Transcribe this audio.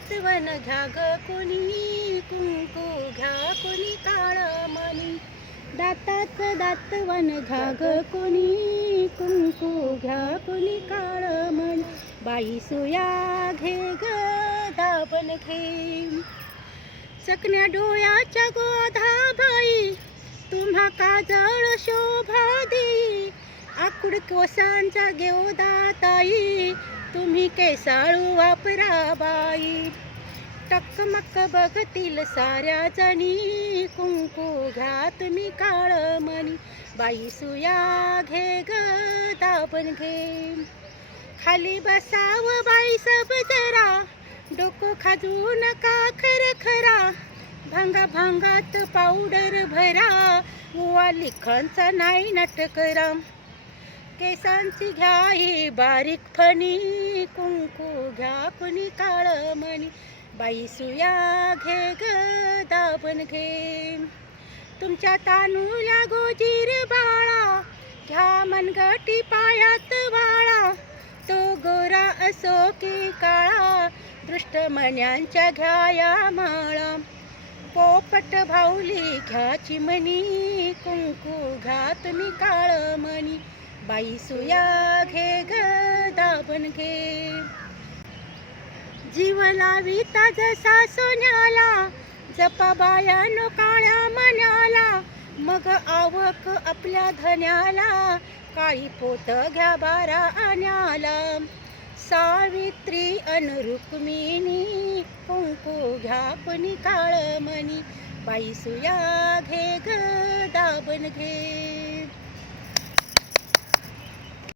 दातवन घ्या ग कोणी, कुंकू घ्या कोणी काळं मणी. दाताचं दातवन घ्या ग कोणी, कुंकू घ्या कोणी काळं मणी. बाई सुया घे ग दाबण घे. चकण्या डोळ्याच्या गोधा बाई, तुम्हा काजळ शोभा देई. आकुड कोसांचा गेवदा ताई, तुम्ही केसाळू वापरा बाई. टकमक बघतील साऱ्या जणी, कुंकू घ्या तुम्ही काळं मणी. बाई सुया घे ग दाबण घे. खाली बसाव बाई सब जरा, डोकं खाजू नका खरखरा. भांगा भांगात पावडर भरा, उवा लिखांचा नाही नट करा. केसांची घ्या ही बारीक फणी, कुंकू घ्या कुणी काळं मणी. बाई सुया घे ग दाबण घे. तुमच्या तानुल्या गोजीर बाळा, घ्या मनगटी पायात वाळा. तो गोरा असो की काळा, दृष्ट मण्यांच्या घ्या या माळा. पोपट भाऊली घ्या चिमणी, कुंकू घ्या तुम्ही काळं मणी. बाई सुया घे ग दाबण घे. जीव लाविता जसा सोन्याला, जपा बायानो काळ्या मण्याला. मग आवक आपल्या धन्याला, काळी पोत घ्या 12 आण्याला. सावित्री अन रुक्मिणी, कुंकू घ्या कुणी काळं मणी. बाई सुया घे ग दाबण घे.